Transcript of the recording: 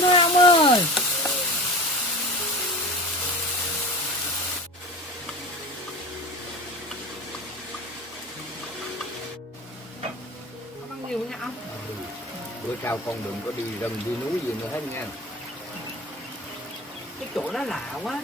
hơn thôi ông ơi. Con ăn nhiều nha ông. Bữa sau con đừng có đi rừng đi núi gì nữa hết nha. Cái chỗ đó lạ quá.